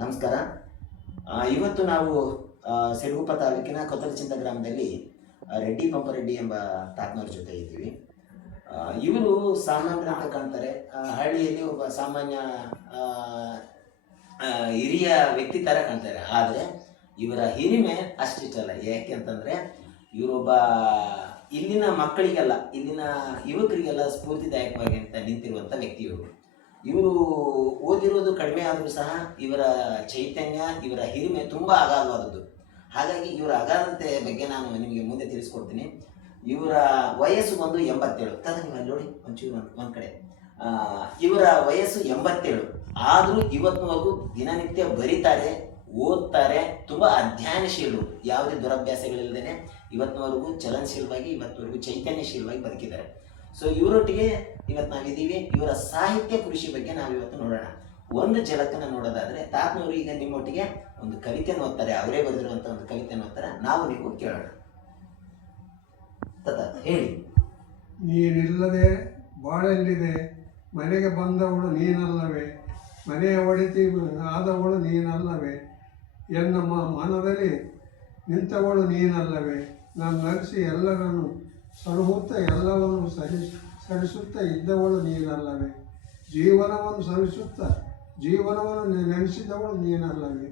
ನಮಸ್ಕಾರ. ಇವತ್ತು ನಾವು ಸಿರುಗುಪ್ಪ ತಾಲೂಕಿನ ಕೊತ್ತಲಚಿಂತ ಗ್ರಾಮದಲ್ಲಿ ರೆಡ್ಡಿ ಪಂಪರೆಡ್ಡಿ ಎಂಬ ತಾತನವ್ರ ಜೊತೆ ಇದ್ದೀವಿ. ಇವರು ಸಾಮಾನ್ಯರಂತ ಕಾಣ್ತಾರೆ. ಹಳ್ಳಿಯಲ್ಲಿ ಒಬ್ಬ ಸಾಮಾನ್ಯ ಹಿರಿಯ ವ್ಯಕ್ತಿ ಥರ ಕಾಣ್ತಾರೆ. ಆದರೆ ಇವರ ಹಿರಿಮೆ ಅಷ್ಟಿಷ್ಟಲ್ಲ. ಯಾಕೆ ಅಂತಂದರೆ ಇವರೊಬ್ಬ ಇಲ್ಲಿನ ಮಕ್ಕಳಿಗೆಲ್ಲ, ಇಲ್ಲಿನ ಯುವಕರಿಗೆಲ್ಲ ಸ್ಫೂರ್ತಿದಾಯಕವಾಗಿ ಅಂತ ನಿಂತಿರುವಂಥ ವ್ಯಕ್ತಿಯವರು. ಇವರು ಓದಿರೋದು ಕಡಿಮೆ ಆದರೂ ಸಹ ಇವರ ಚೈತನ್ಯ, ಇವರ ಹಿರಿಮೆ ತುಂಬ ಅಗಾಧವಾದದ್ದು. ಹಾಗಾಗಿ ಇವರ ಅಗಾಧತೆ ಬಗ್ಗೆ ನಾನು ನಿಮಗೆ ಮುಂದೆ ತಿಳಿಸ್ಕೊಡ್ತೀನಿ. ಇವರ ವಯಸ್ಸು ಬಂದು 87. ನೀವು ಅಲ್ಲಿ ನೋಡಿ ಒಂಚೂರು ಒಂದು ಕಡೆ. ಇವರ ವಯಸ್ಸು 87. ಆದರೂ ಇವತ್ತಿನವರೆಗೂ ದಿನನಿತ್ಯ ಬರೀತಾರೆ, ಓದ್ತಾರೆ, ತುಂಬ ಅಧ್ಯಯನಶೀಲರು. ಯಾವುದೇ ದುರಭ್ಯಾಸಗಳಿಲ್ಲದೇ ಇವತ್ತಿನವರೆಗೂ ಚಲನಶೀಲವಾಗಿ, ಇವತ್ತಿನವರೆಗೂ ಚೈತನ್ಯಶೀಲವಾಗಿ ಬದುಕಿದ್ದಾರೆ. ಸೊ ಇವರೊಟ್ಟಿಗೆ ಇವತ್ತು ನಾವಿದ್ದೀವಿ. ಇವರ ಸಾಹಿತ್ಯ ಕೃಷಿ ಬಗ್ಗೆ ನಾವು ಇವತ್ತು ನೋಡೋಣ. ಒಂದು ಝಲಕನ್ನು ನೋಡೋದಾದ್ರೆ, ತಾತನವರು ಈಗ ನಿಮ್ಮೊಟ್ಟಿಗೆ ಒಂದು ಕವಿತೆಯನ್ನು ಓದ್ತಾರೆ. ಅವರೇ ಬರೆದಿರುವಂಥ ಒಂದು ಕವಿತೆಯನ್ನು ಓದ್ತಾರೆ. ನೀವು ಕೇಳೋಣ. ತಾತ ಹೇಳಿ. ನೀನಿಲ್ಲದೆ ಬಾಳೆಲ್ಲಿದೆ, ಮನೆಗೆ ಬಂದವಳು ನೀನಲ್ಲವೇ, ಮನೆಯ ಒಡೆತಿ ಆದವಳು ನೀನಲ್ಲವೇ, ಎನ್ನ ಮನದಲ್ಲಿ ನಿಂತವಳು ನೀನಲ್ಲವೇ, ನನ್ನರಿಸಿ ಎಲ್ಲರನ್ನು ಸಲಹುತ್ತಾ ಎಲ್ಲವನ್ನು ಸರಿಸುತ್ತಾ ಇದ್ದವಳು ನೀನಲ್ಲವೇ, ಜೀವನವನ್ನು ಸವಿಸುತ್ತಾ ಜೀವನವನ್ನು ನೆನೆಸಿದವಳು ನೀನಲ್ಲವೇ,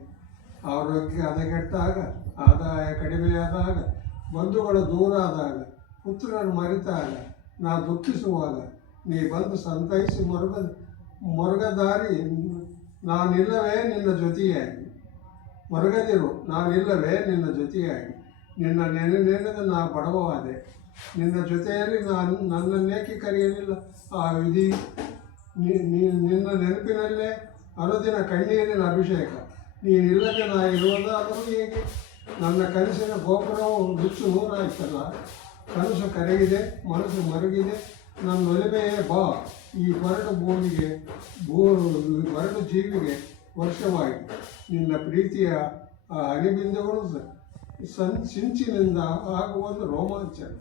ಆರೋಗ್ಯ ಹದಗೆಟ್ಟಾಗ, ಆದಾಯ ಕಡಿಮೆಯಾದಾಗ, ಬಂಧುಗಳು ದೂರ ಆದಾಗ, ಪುತ್ರರನ್ನು ಮರೆತಾಗ, ನಾ ದುಃಖಿಸುವಾಗ ನೀ ಬಂದು ಸಂತೈಸಿ ಮೊರಗದಾರಿ ನಾನಿಲ್ಲವೇ ನಿನ್ನ ಜೊತೆಯಾಗಿ, ಮೊರಗದಿರು ನಾನಿಲ್ಲವೇ ನಿನ್ನ ಜೊತೆಯಾಗಿ, ನಿನ್ನ ನೆನೆದ ನಾ ಬಡವವಾದೆ, ನಿನ್ನ ಜೊತೆಯಲ್ಲಿ ನನ್ನನ್ನೇಕೆ ಕರೆಯಲಿಲ್ಲ ಆ ವಿಧಿ, ನಿನ್ನ ನೆನಪಿನಲ್ಲೇ ಅನುದಿನ ಕಣ್ಣೀರಿನ ಅಭಿಷೇಕ, ನೀನಿಲ್ಲದೆ ನಾ ಇರುವುದಾದರೂ ಹೇಗೆ, ನನ್ನ ಕನಸಿನ ಗೋಪುರವು ನುಚ್ಚು ನೂರಾಯ್ತಲ್ಲ, ಕನಸು ಕರಗಿದೆ, ಮನಸ್ಸು ಮರುಗಿದೆ, ನನ್ನ ಒಲಿಮೆಯೇ ಬಾ ಈ ಬರಡು ಭೂಮಿಗೆ, ಬರಡು ಜೀವಿಗೆ ವರ್ಷವಾಗಿ, ನಿನ್ನ ಪ್ರೀತಿಯ ಆ ಹನಿಬಿಂದುಗಳು ಸಿಂಚಿನಿಂದ ಆಗುವಂದು ರೋಮಾಂಚನ,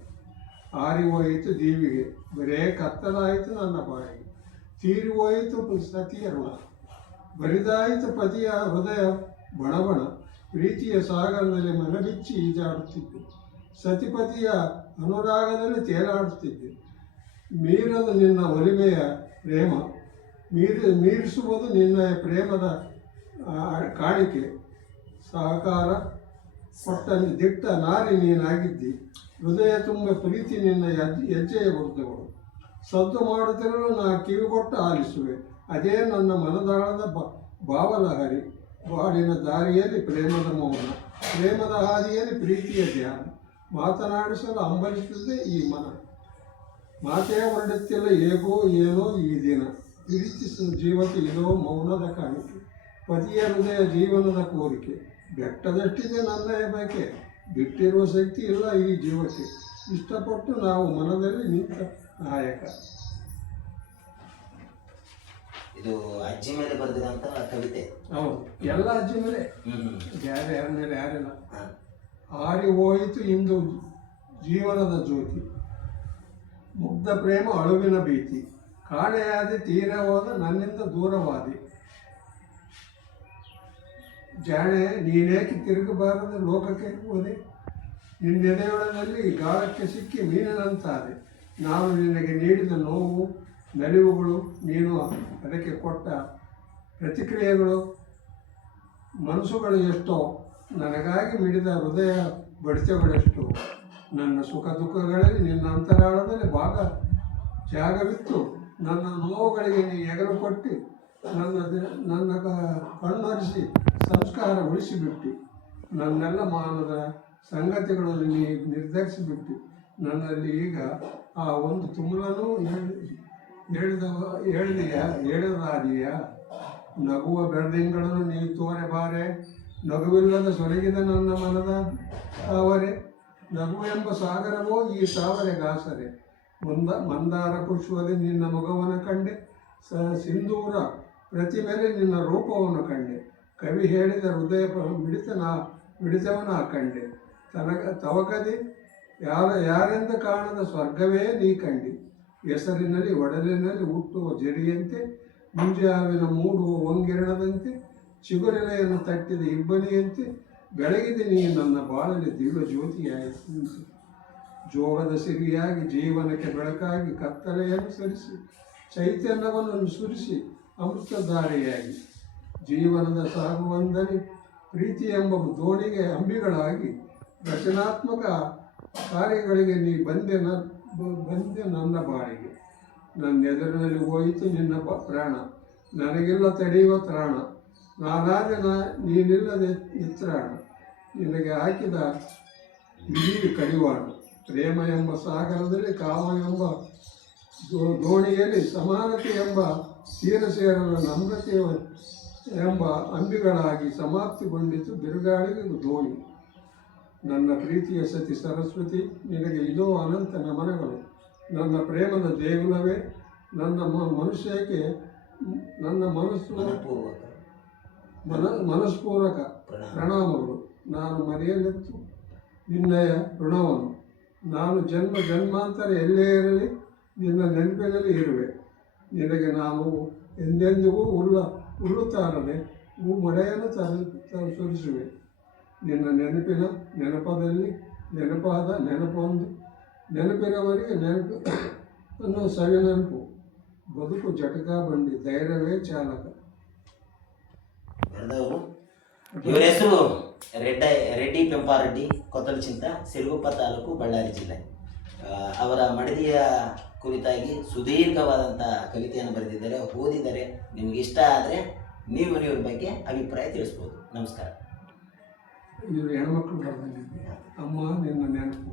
ಆರಿ ಹೋಯಿತು ದೀವಿಗೆ, ಬರೇ ಕತ್ತಲಾಯಿತು ನನ್ನ ಬಾಯಿಗೆ, ತೀರಿ ಹೋಯಿತು ಸತಿಯ ಋಣ, ಬರಿದಾಯಿತು ಪತಿಯ ಹೃದಯ ಬಣಬಣ, ಪ್ರೀತಿಯ ಸಾಗರದಲ್ಲಿ ಮನಬಿಚ್ಚಿ ಈಜಾಡುತ್ತಿದ್ದೆ, ಸತಿಪತಿಯ ಅನುರಾಗದಲ್ಲಿ ತೇಲಾಡುತ್ತಿದ್ದೆ, ಮೀರದ ನಿನ್ನ ಒಲಿಮೆಯ ಪ್ರೇಮ, ಮೀರಿಸುವುದು ನಿನ್ನ ಪ್ರೇಮದ ಕಾಣಿಕೆ, ಸಹಕಾರ ಕೊಟ್ಟ ದಿಟ್ಟ ನಾರಿ ನೀನಾಗಿದ್ದಿ, ಹೃದಯ ತುಂಬ ಪ್ರೀತಿ ನಿನ್ನ ಹೆಜ್ಜೆಯ ಗುರುತುಗಳು, ಸದ್ದು ಮಾಡುತ್ತಿರಲು ನಾ ಕಿವಿಗೊಟ್ಟು ಆಲಿಸುವೆ, ಅದೇ ನನ್ನ ಮನದಾಳದ ಭಾವಲಹರಿ, ಬಾಳಿನ ದಾರಿಯಲ್ಲಿ ಪ್ರೇಮದ ಮೌನ, ಪ್ರೇಮದ ಹಾದಿಯಲ್ಲಿ ಪ್ರೀತಿಯ ಧ್ಯಾನ, ಮಾತನಾಡಿಸಲು ಹಂಬಲಿಸುತ್ತದೆ ಈ ಮನ, ಮಾತೇ ಹೊರಡುತ್ತಿಲ್ಲ ಹೇಗೋ ಏನೋ ಈ ದಿನ, ಪ್ರೀತಿಸುವ ಜೀವಕ್ಕೆ ಇದೋ ಮೌನದ ಕಾಣಿಕೆ, ಪತಿಯ ಹೃದಯ ಜೀವನದ ಕೋರಿಕೆ, ಬೆಟ್ಟದಷ್ಟಿದೆ ನನ್ನ ಬಯಕೆ, ಬಿಟ್ಟಿರುವ ಶಕ್ತಿ ಇಲ್ಲ ಈ ಜೀವಕ್ಕೆ, ಇಷ್ಟಪಟ್ಟು ನಾವು ಮನದಲ್ಲಿ ನಿಂತ ನಾಯಕ. ಇದು ಅಜ್ಜಿ ಮೇಲೆ ಬರೆದಿರೋಂಥ ಕವಿತೆ. ಹೌದು, ಎಲ್ಲ ಅಜ್ಜಿ ಮೇಲೆ, ಯಾರ ಮೇಲೆ ಯಾರಿಲ್ಲ. ಆರಿ ಹೋಯಿತು ಇಂದು ಜೀವನದ ಜ್ಯೋತಿ, ಮುಗ್ಧ ಪ್ರೇಮ ಅಳುವಿನ ಭೀತಿ, ಕಾಣೆಯಾದಿ ತೀರ ಹೋದ ನನ್ನಿಂದ ದೂರವಾದಿ, ಜಾಣೆ ನೀನೇಕೆ ತಿರುಗಬಾರದು ಲೋಕಕ್ಕೆ ಹೋದೆ, ನಿನ್ನೆದೆಯೊಳನಲ್ಲಿ ಗಾಳಕ್ಕೆ ಸಿಕ್ಕಿ ಮೀನಿನಂತಾದೆ, ನಾನು ನಿನಗೆ ನೀಡಿದ ನೋವು ನಲಿವುಗಳು, ನೀನು ಅದಕ್ಕೆ ಕೊಟ್ಟ ಪ್ರತಿಕ್ರಿಯೆಗಳು, ಮನಸ್ಸುಗಳು ಎಷ್ಟೋ, ನನಗಾಗಿ ಮಿಡಿದ ಹೃದಯ ಬಡಿತಗಳೆಷ್ಟು, ನನ್ನ ಸುಖ ದುಃಖಗಳಲ್ಲಿ ನಿನ್ನ ಅಂತರಾಳದಲ್ಲಿ ಜಾಗವಿತ್ತು, ನನ್ನ ನೋವುಗಳಿಗೆ ನೀ ಎಗರು ಕೊಟ್ಟು ನನ್ನ ಕಣ್ಣೊರೆಸಿ ಸಂಸ್ಕಾರ ಉಳಿಸಿಬಿಟ್ಟು, ನನ್ನೆಲ್ಲ ಮಾನದ ಸಂಗತಿಗಳಲ್ಲಿ ನೀ ನಿರ್ಧರಿಸಿಬಿಟ್ಟು, ನನ್ನಲ್ಲಿ ಈಗ ಆ ಒಂದು ತುಮಲನೂ ಹೇಳಿದಾದೀಯ, ನಗುವ ಬೆಳದಿಂಗಳನ್ನು ನೀ ತೋರೆ ಬಾರೆ, ನಗುವಿಲ್ಲದ ಸೊರಗಿದ ನನ್ನ ಮನದ ತಾವರೆ, ನಗು ಎಂಬ ಸಾಗರವೋ ಈ ತಾವರೆಗಾಸರೆ, ಮಂದಾರ ಪುಷ್ಪದಲ್ಲಿ ನಿನ್ನ ಮೊಗವನ್ನು ಕಂಡೆ, ಸಿಂಧೂರ ಪ್ರತಿಮೆಲೆ ನಿನ್ನ ರೂಪವನ್ನು ಕಂಡೆ, ಕವಿ ಹೇಳಿದ ಹೃದಯ ಮಿಡಿತವನ ಕಂಡೆ, ತವಕದೆ ಯಾರೆಂದ ಕಾಣದ ಸ್ವರ್ಗವೇ ನೀ ಕಂಡಿ, ಹೆಸರಿನಲ್ಲಿ ಒಡಲಿನಲ್ಲಿ ಹುಟ್ಟುವ ಜರಿಯಂತೆ, ಮುಂಜಾವಿನ ಮೂಡುವ ಒಂಗಿರಣದಂತೆ, ಚಿಗುರೆಲೆಯನ್ನು ತಟ್ಟಿದ ಇಬ್ಬನಿಯಂತೆ ಬೆಳಗಿದೆ ನೀ ನನ್ನ ಬಾಳಲಿ ದಿವ್ಯ ಜ್ಯೋತಿಯಾಯಿತು. ಜೋಗದ ಸಿರಿಯಾಗಿ ಜೀವನಕ್ಕೆ ಬೆಳಕಾಗಿ ಕತ್ತಲೆಯನ್ನು ಸರಿಸಿ ಚೈತನ್ಯವನ್ನು ಸುರಿಸಿ ಅಮೃತಧಾರೆಯಾಗಿ ಜೀವನದ ಸಾಗುವಂದಲ್ಲಿ ಪ್ರೀತಿ ಎಂಬ ದೋಣಿಗೆ ಅಂಬಿಗಳಾಗಿ ರಚನಾತ್ಮಕ ಕಾರ್ಯಗಳಿಗೆ ನೀ ಬಂದೆ ನನ್ನ ಬಾಳಿಗೆ. ನನ್ನ ಎದುರಿನಲ್ಲಿ ಹೋಯಿತು ನಿನ್ನ ಪ್ರಾಣ, ನನಗಿಲ್ಲ ತಡೆಯುವ ತ್ರಾಣ, ನಾನಾದೆ ನೀನಿಲ್ಲದೆ ನಿತ್ರಾಣ, ನಿನಗೆ ಹಾಕಿದ ಇಡೀ ಕಡಿವಾಣ. ಪ್ರೇಮ ಎಂಬ ಸಾಗರದಲ್ಲಿ ಕಾಮ ಎಂಬ ದೋಣಿಯಲ್ಲಿ ಸಮಾನತೆ ಎಂಬ ತೀರ ಸೇರಲು ನಮ್ರತೆ ಎಂಬ ಅಂಬಿಗಳಾಗಿ ಸಮಾಪ್ತಿಗೊಂಡಿತು ಬಿರುಗಾಳಿಗೆ ದೋಣಿ. ನನ್ನ ಪ್ರೀತಿಯ ಸತಿ ಸರಸ್ವತಿ ನಿನಗೆ ಇದೋ ಅನಂತ ನಮನಗಳು. ನನ್ನ ಪ್ರೇಮದ ದೇಗುಲವೇ ನನ್ನ ಮನುಷ್ಯಕ್ಕೆ ನನ್ನ ಮನಸ್ಪೂರ್ವಕ ಪ್ರಣಾಮಗಳು. ನಾನು ಮರೆಯಲೆತ್ತು ನಿನ್ನಯ ಋಣವನ್ನು. ನಾನು ಜನ್ಮ ಜನ್ಮಾಂತರ ಎಲ್ಲೇ ಇರಲಿ ನಿನ್ನ ನೆನಪಿನಲ್ಲಿ ಇರುವೆ. ನಿನಗೆ ನಾನು ಎಂದೆಂದಿಗೂ ಉರುಳುತ್ತಾರದೆ ಮಳೆಯನ್ನು ಸುರಿಸುವೆ. ನಿನ್ನ ನೆನಪದಲ್ಲಿ ನೆನಪಾದ ನೆನಪೊಂದು ನೆನಪಿರುವವರಿಗೆ ನೆನಪು ಅನ್ನೋ ಸವಿ ನೆನಪು. ಬದುಕು ಜಟಕಾ ಬಂಡಿ ಧೈರ್ಯವೇ ಚಾಲಕ. ಇವರ ಹೆಸರು ರೆಡ್ಡಿ ಪೆಂಪಾರೆಡ್ಡಿ ಕೊತ್ತಲಚಿಂತ, ಸಿರುಗುಪ್ಪ ತಾಲೂಕು, ಬಳ್ಳಾರಿ ಜಿಲ್ಲೆ. ಅವರ ಮಡದಿಯ ಕುರಿತಾಗಿ ಸುದೀರ್ಘವಾದಂಥ ಕವಿತೆಯನ್ನು ಬರೆದಿದ್ದಾರೆ, ಓದಿದ್ದಾರೆ. ನಿಮ್ಗೆ ಇಷ್ಟ ಆದರೆ ನೀವು ಇವ್ರ ಬಗ್ಗೆ ಅಭಿಪ್ರಾಯ ತಿಳಿಸ್ಬೋದು. ನಮಸ್ಕಾರ. ಇವರು ಹೆಣ್ಮಕ್ಳು ಬರ್ದಂಗೆ ಅಮ್ಮ ನಿನ್ನ ನೆನಪು.